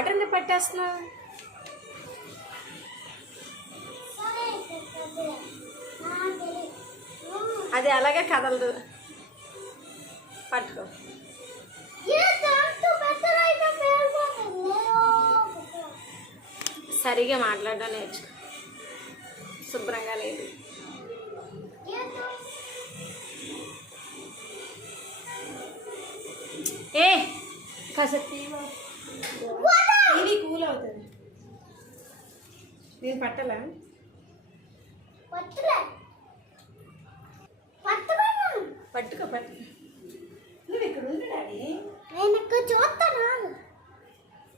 Water ఎందుకు పట్టేస్తున్నావు? అది అలాగే కదలదు, పట్టుకో. సరిగా మాట్లాడడం నేర్చుకో, శుభ్రంగా లేదు. ఏ కాసేపు ఇది కూల్ అవుతుంది. నేను పట్టలా? పట్టుకో పట్టుకో. నువ్వు ఇక్కడ ఉండు డాడీ, నేను ఇక్కడ చూస్తాను.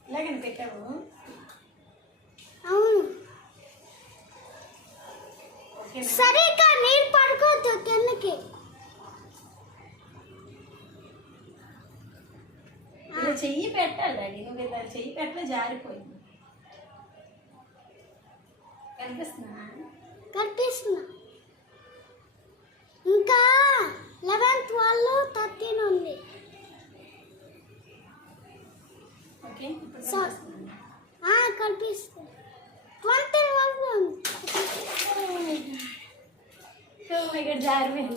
ఇలాగని పెట్టావు. అవును సరే, నీరు పడుకోవద్దు కిందకి. ఇలా చెయ్యి పెట్టాలి డాడీ, నువ్వు ఇలా చెయ్యి పెట్టలే, జారిపోయింది. కనిపిస్తున్నా? కనిపిస్తున్నా. ఇంకా 11, 12, 13 ఉంది. ఓకే కనిపిస్తుంది. 21 ఉంది. ఇక్కడ జారిపోయింది.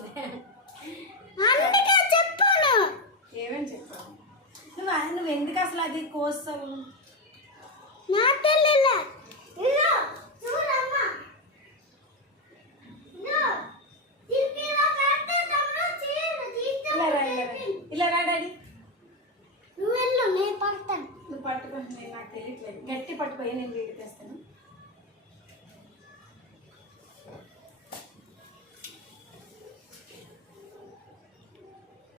అందుకే చెప్పాను. ఏమని చెప్పావు? నువ్వు ఎందుకు అసలు అది కోస్తావు? నా తెలియలే. ఇలా రా డాడీ. నువ్వు వెళ్ళు, నేను పడతాను. నువ్వు పట్టుకో, నాకు తెలియట్లేదు. గట్టి పట్టుకో, నేను వీడి తెస్తాను.